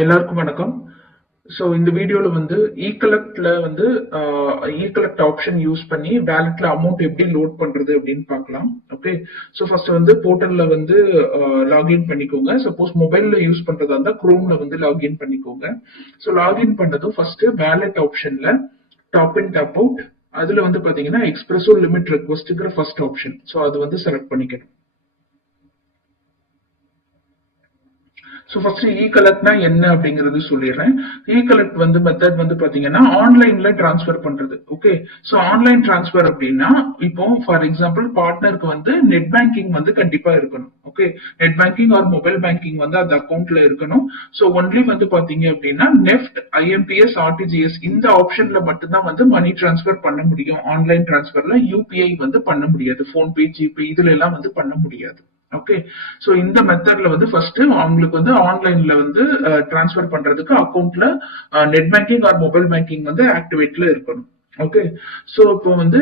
எல்லாருக்கும் வணக்கம். ஸோ இந்த வீடியோல வந்து இ-கலெக்ட்ல வந்து இ-கலெக்ட் ஆப்ஷன் யூஸ் பண்ணி வேலெட்ல அமௌண்ட் எப்படி லோட் பண்றது அப்படின்னு பார்க்கலாம். ஓகே. ஸோ ஃபர்ஸ்ட் வந்து போர்ட்டல்ல வந்து லாகின் பண்ணிக்கோங்க. சப்போஸ் மொபைல்ல யூஸ் பண்றதா இருந்தா குரோம்ல வந்து லாகின் பண்ணிக்கோங்க. ஸோ லாகின் பண்ணதும் ஃபர்ஸ்ட் வேலெட் ஆப்ஷன்ல டாப் இன் டாப் அவுட் அதுல வந்து பாத்தீங்கன்னா எக்ஸ்பிரஸோ லிமிட் ரெக்வஸ்ட்ங்கிற ஃபர்ஸ்ட் ஆப்ஷன். ஸோ அது வந்து செலக்ட் பண்ணிக்கணும். ஸோ ஃபர்ஸ்ட் இ-கலெக்ட்னா என்ன அப்படிங்கிறது சொல்லிடுறேன். இ-கலெக்ட் வந்து மெத்தட் வந்து பாத்தீங்கன்னா ஆன்லைன்ல டிரான்ஸ்ஃபர் பண்றது. ஓகே. ஸோ ஆன்லைன் டிரான்ஸ்ஃபர் அப்படின்னா இப்போ ஃபார் எக்ஸாம்பிள் பார்ட்னருக்கு வந்து நெட் பேங்கிங் வந்து கண்டிப்பா இருக்கணும். Okay. Net banking R mobile banking வந்து அந்த அக்கௌண்ட்ல இருக்கணும். ஸோ ஒன்லி வந்து பாத்தீங்க அப்படின்னா நெஃப்ட், ஐஎம்பிஎஸ், ஆர்டிஜிஎஸ் இந்த ஆப்ஷன்ல மட்டும்தான் வந்து மணி டிரான்ஸ்ஃபர் பண்ண முடியும். ஆன்லைன் டிரான்ஸ்ஃபர்ல யூபிஐ வந்து பண்ண முடியாது. போன்பே, ஜிபே இதுல எல்லாம் வந்து பண்ண முடியாது. ஓகே. சோ இந்த மெத்தட்ல வந்து ஃபர்ஸ்ட் அவங்களுக்கு வந்து ஆன்லைன்ல வந்து டிரான்ஸ்ஃபர் பண்றதுக்கு அக்கௌண்ட்ல net banking R mobile banking வந்து ஆக்டிவேட்ல இருக்கணும். ஓகே. சோ இப்போ வந்து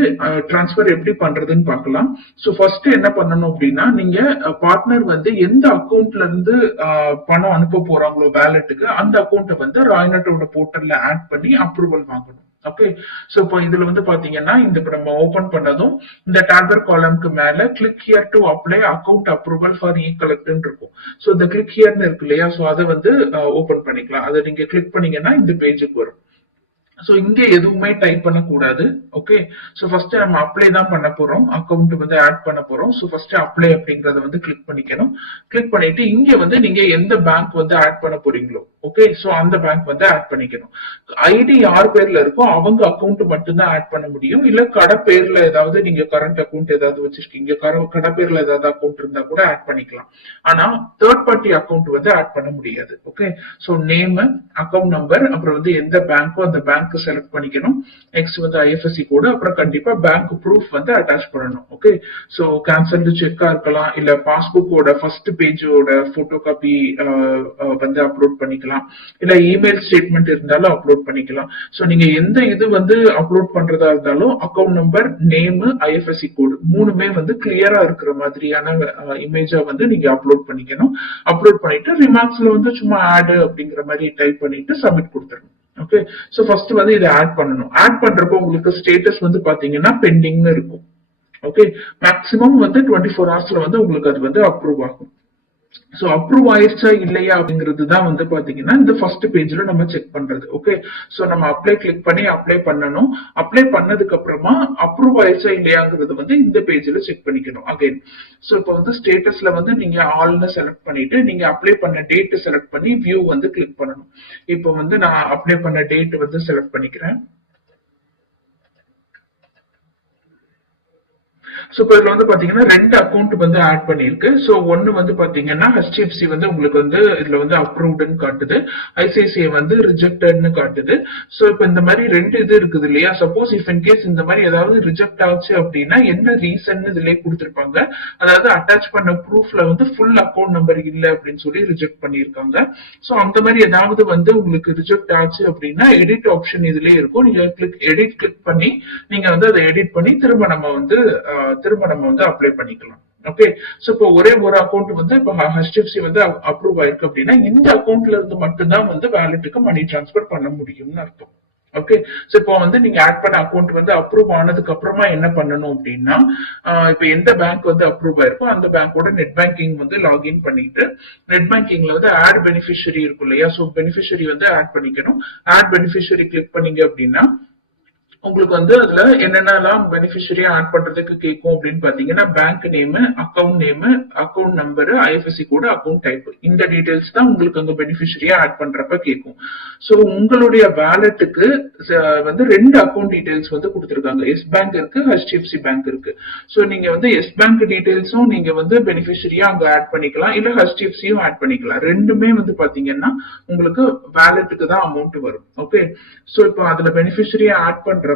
டிரான்ஸ்ஃபர் எப்படி பண்றதுன்னு பார்க்கலாம். சோ ஃபர்ஸ்ட் என்ன பண்ணணும் அப்படின்னா நீங்க பார்ட்னர் வந்து எந்த அக்கௌண்ட்ல இருந்து பணம் அனுப்ப போறாங்களோ வேலெட்டுக்கு அந்த அக்கௌண்ட்டை வந்து ராய்நட்டோட போர்ட்டல்ல ஆட் பண்ணி அப்ரூவல் வாங்கணும். ஓகே. சோ இப்போ இதுல வந்து பாத்தீங்கன்னா இந்த இப்ப நம்ம ஓபன் பண்ணதும் இந்த டார்கெட் காலம்க்கு மேல click here to apply account approval for e collect இருக்கும். சோ இந்த கிளிக் ஹியர்னு இருக்கு இல்லையா, சோ அதை வந்து ஓபன் பண்ணிக்கலாம். அதை நீங்க கிளிக் பண்ணீங்கன்னா இந்த பேஜுக்கு வரும். சோ இங்க எதுவுமே டைப் பண்ணக்கூடாது. ஓகே. சோ ஃபர்ஸ்ட் நம்ம அப்ளை தான் பண்ண போறோம். அக்கவுண்ட் வந்து ஆட் பண்ண போறோம். சோ ஃபர்ஸ்ட் அப்ளை அப்படிங்கறத வந்து கிளிக் பண்ணிக்கணும். கிளிக் பண்ணிட்டு இங்க வந்து நீங்க எந்த பேங்க் வந்து ஆட் பண்ண போறீங்களோ ஓகே, சோ அந்த பேங்க் வந்து ஆட் பண்ணிக்கணும். ஐடி யார் பேர்ல இருக்கோ அவங்க அக்கவுண்ட் மட்டும்தான் ஆட் பண்ண முடியும். இல்ல கடை பேர்ல ஏதாவது நீங்க கரண்ட் அக்கவுண்ட் ஏதாவது வச்சிருக்கீங்க, கடை பேர்ல ஏதாவது அக்கவுண்ட் இருந்தா கூட ஆட் பண்ணிக்கலாம். ஆனா தேர்ட் பார்ட்டி அக்கவுண்ட் வந்து ஆட் பண்ண முடியாது. Okay. So name, account number, அப்புறம் வந்து எந்த பேங்கோ அந்த பேங்க் செலக்ட் பண்ணிக்கணும். நெக்ஸ்ட் வந்து ஐஎஃப்எஸ்சி கோடு, அப்புறம் கண்டிப்பா பேங்க் ப்ரூஃப் வந்து அட்டாச் பண்ணணும். ஓகே. சோ கேன்சல்டு செக்கா இருக்கலாம், இல்ல பாஸ்புக்கோட ஃபர்ஸ்ட் பேஜோட போட்டோ காப்பி வந்து அப்லோட் பண்ணிக்கலாம், இல்ல இமெயில் ஸ்டேட்மெண்ட் இருந்தாலும் அப்லோட் பண்ணிக்கலாம். சோ நீங்க எந்த இது வந்து அப்லோட் பண்றதா இருந்தாலும் அக்கவுண்ட் நம்பர், நேம், ஐஎஃப்எஸ்சி கோடு மூணுமே வந்து கிளியரா இருக்கிற மாதிரியான இமேஜா வந்து நீங்க அப்லோட் பண்ணிக்கணும். அப்லோட் பண்ணிட்டு ரிமார்க்ஸ்ல வந்து சும்மா ஆட் அப்படிங்கிற மாதிரி டைப் பண்ணிட்டு சப்மிட் கொடுத்துடணும். ஓகே. சோ ஃபர்ஸ்ட் வந்து இதை ஆட் பண்ணணும். ஆட் பண்றப்போ உங்களுக்கு ஸ்டேட்டஸ் வந்து பாத்தீங்கன்னா பெண்டிங்னு இருக்கும். ஓகே. மேக்ஸிமம் வந்து 24 ஹவர்ஸ்ல வந்து உங்களுக்கு அது வந்து அப்ரூவ் ஆகும். சோ அப்ரூவ் ஆயிடுச்சா இல்லையா அப்படிங்கிறது தான் வந்து பாத்தீங்கன்னா இந்த ஃபர்ஸ்ட் பேஜ்ல நம்ம செக் பண்றது. ஓகே. சோ நம்ம அப்ளை கிளிக் பண்ணி அப்ளை பண்ணணும். அப்ளை பண்ணதுக்கு அப்புறமா அப்ரூவ் ஆயிடுச்சா இல்லையாங்கிறது வந்து இந்த பேஜ்ல செக் பண்ணிக்கணும் அகைன். சோ இப்போ வந்து ஸ்டேட்டஸ்ல வந்து நீங்க ஆல்னு செலக்ட் பண்ணிட்டு நீங்க அப்ளை பண்ண டேட் செலக்ட் பண்ணி வியூ வந்து கிளிக் பண்ணணும். இப்போ வந்து நான் அப்ளை பண்ண டேட் வந்து செலக்ட் பண்ணிக்கிறேன். சோ இப்போ இதுல வந்து பாத்தீங்கன்னா ரெண்டு அக்கௌண்ட் வந்து ஆட் பண்ணிருக்கு. சோ ஒன்னு வந்து பாத்தீங்கன்னா HDFC வந்து உங்களுக்கு வந்து இதுல வந்து அப்ரூவ்டுன்னு காட்டுது, ஐசிஐசிஐ வந்து ரிஜெக்டட்னு காட்டுது. சோ இப்போ இந்த மாதிரி ரெண்டு இது இருக்குது இல்லையா, சப்போஸ் இஃப் இன் கேஸ் இந்த மாதிரி ஏதாவது ரிஜெக்ட் ஆச்சு அப்படின்னா என்ன ரீசன் இதுலயே கொடுத்திருப்பாங்க. அதாவது அட்டாச் பண்ண ப்ரூஃப்ல வந்து ஃபுல் அக்கௌண்ட் நம்பர் இல்ல அப்படின்னு சொல்லி ரிஜெக்ட் பண்ணிருக்காங்க. சோ அந்த மாதிரி ஏதாவது வந்து உங்களுக்கு ரிஜெக்ட் ஆச்சு அப்படின்னா எடிட் ஆப்ஷன் இதுலயே இருக்கும். நீங்க கிளிக் பண்ணி நீங்க வந்து அதை எடிட் பண்ணி திரும்ப நம்ம வந்து அப்ளை பண்ணிக்கலாம். ஓகே. சோ இப்போ ஒரே ஒரு அக்கௌண்ட் வந்து இப்போ HDFC வந்து அப்ரூவ் ஆயிருக்கு அப்படின்னா இந்த அக்கௌண்ட்ல இருந்து மட்டும்தான் வந்து வேலெட்டுக்கு மணி டிரான்ஸ்பர் பண்ண முடியும்னு அர்த்தம். ஓகே. சோ இப்போ வந்து நீங்க ஆட் பண்ண அக்கௌண்ட் வந்து அப்ரூவ் ஆனதுக்கு அப்புறமா என்ன பண்ணணும் அப்படின்னா இப்போ எந்த பேங்க் வந்து அப்ரூவ் ஆயிருக்கோ அந்த பேங்கோட நெட் பேங்கிங் வந்து லாகின் பண்ணிட்டு நெட் பேங்கிங்ல வந்து ஆட் பெனிஃபிஷியரி இருக்கும் இல்லையா, சோ பெனிஃபிஷியரி வந்து ஆட் பண்ணிக்கணும். ஆட் பெனிஃபிஷியரி கிளிக் பண்ணீங்க அப்படின்னா உங்களுக்கு வந்து அதுல என்னென்னலாம் பெனிஃபிஷரியா ஆட் பண்றதுக்கு கேட்கும் அப்படின்னு பாத்தீங்கன்னா bank name, account number, IFSC கோடு, அக்கவுண்ட் டைப் இந்த டீடைல்ஸ் தான் உங்களுக்கு அங்க பெனிஃபிஷரியா ஆட் பண்றப்ப கேட்கும். சோ உங்களுடைய வேலெட்டுக்கு வந்து ரெண்டு அக்கவுண்ட் டீடைல்ஸ் வந்து கொடுத்திருக்காங்க. எஸ் பேங்க் இருக்கு, HDFC பேங்க் இருக்கு. சோ நீங்க வந்து எஸ் பேங்க் டீடைல்ஸும் நீங்க வந்து பெனிஃபிஷரியா அங்க ஆட் பண்ணிக்கலாம், இல்ல HDFCயும் ஆட் பண்ணிக்கலாம். ரெண்டுமே வந்து பாத்தீங்கன்னா உங்களுக்கு வேலெட்டுக்கு தான் அமௌண்ட் வரும். ஓகே. சோ இப்போ அதுல பெனிஃபிஷரியா ஆட் பண்றப்ப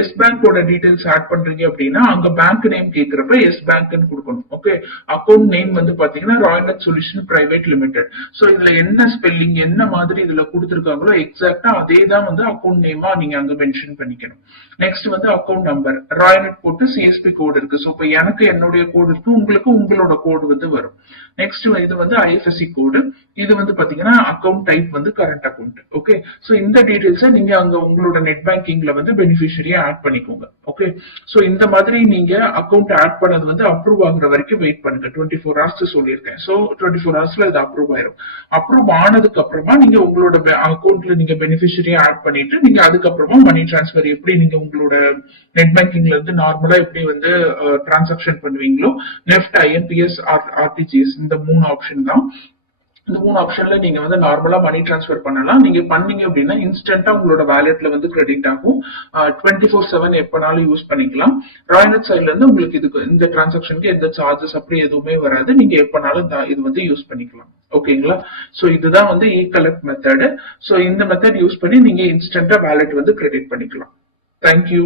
எஸ் பேங்கோட டீடைல்ஸ் ஆட் பண்றீங்க அப்படின்னா அங்க பேங்க் நேம் கேக்குறப்ப எஸ் பேங்க்னு கொடுக்கணும். ஓகே, அக்கௌண்ட் நேம் வந்து பாத்தீங்கன்னா ராயல்நெட் சொல்யூஷன் பிரைவேட் லிமிடெட். சோ இதுல என்ன ஸ்பெல்லிங் என்ன மாதிரி இதுல கொடுத்துருக்காங்களோ எக்ஸாக்டா அதே தான் வந்து அக்கௌண்ட் நேமா நீங்க அங்க மென்ஷன் பண்ணிக்கணும். நெக்ஸ்ட் வந்து அக்கௌண்ட் நம்பர் ராயல்நெட் போட்டு சிஎஸ்பி கோடு இருக்கு. ஸோ இப்போ எனக்கு என்னுடைய கோடு இருக்கு, உங்களுக்கு உங்களோட கோடு வந்து வரும். நெக்ஸ்ட் இது வந்து ஐஎஃப்எஸ்சி கோடு. இது வந்து பாத்தீங்கன்னா அக்கௌண்ட் டைப் வந்து கரண்ட் அக்கௌண்ட். ஓகே, ஸோ இந்த டீடைல்ஸை நீங்க அங்க உங்களோட நெட் பேங்கிங்ல வந்து பெனிஃபிஷரியா ஆட் பண்ணிக்கோங்க. ஓகே, ஸோ இந்த மாதிரி நீங்க அக்கௌண்ட் ஆட் பண்ணது வந்து அப்ரூவ் ஆகுற வரைக்கும் வெயிட் பண்ணுங்க. 24 ஹவர்ஸ் சொல்லியிருக்கேன். ஸோ 24 ஹவர்ஸ்ல இது அப்ரூவ் ஆயிரும். அப்ரூவ் ஆனதுக்கு அப்புறமா நீங்க உங்களோட அக்கௌண்ட்ல நீங்க பெனிஃபிஷரியா ஆட் பண்ணிட்டு நீங்க அதுக்கப்புறமா மணி டிரான்ஸ்ஃபர் எப்படி நீங்க உங்களோட நெட் பேங்கிங்ல இருந்து நார்மலா எப்படி வந்து டிரான்சாக்ஷன் பண்ணுவீங்களோ நெஃப்ட், ஐஎம்பிஎஸ், ஆர்டிஜிஎஸ் இந்த 3 ஆப்ஷன் தான். இந்த 3 ஆப்ஷன்ல நீங்க வந்து நார்மலா மணி டிரான்ஸ்ஃபர் பண்ணலாம். நீங்க பண்ணீங்க அப்படின்னா இன்ஸ்டன்டா உங்களோட வேலெட்ல வந்து கிரெடிட் ஆகும். 24/7 எப்பனாலும் யூஸ் பண்ணிக்கலாம். ராயல்நெட் சைட்ல இருந்து உங்களுக்கு இதுக்கு இந்த டிரான்சாக்ஷனுக்கு எந்த சார்ஜஸ் அப்படி எதுவுமே வராது. நீங்க எப்பனாலும் இது வந்து யூஸ் பண்ணிக்கலாம். ஓகேங்களா? சோ இதுதான் வந்து இ கலெக்ட் மெத்தட். சோ இந்த மெத்தட் யூஸ் பண்ணி நீங்க இன்ஸ்டன்டா வேலெட் வந்து கிரெடிட் பண்ணிக்கலாம். தேங்க்யூ.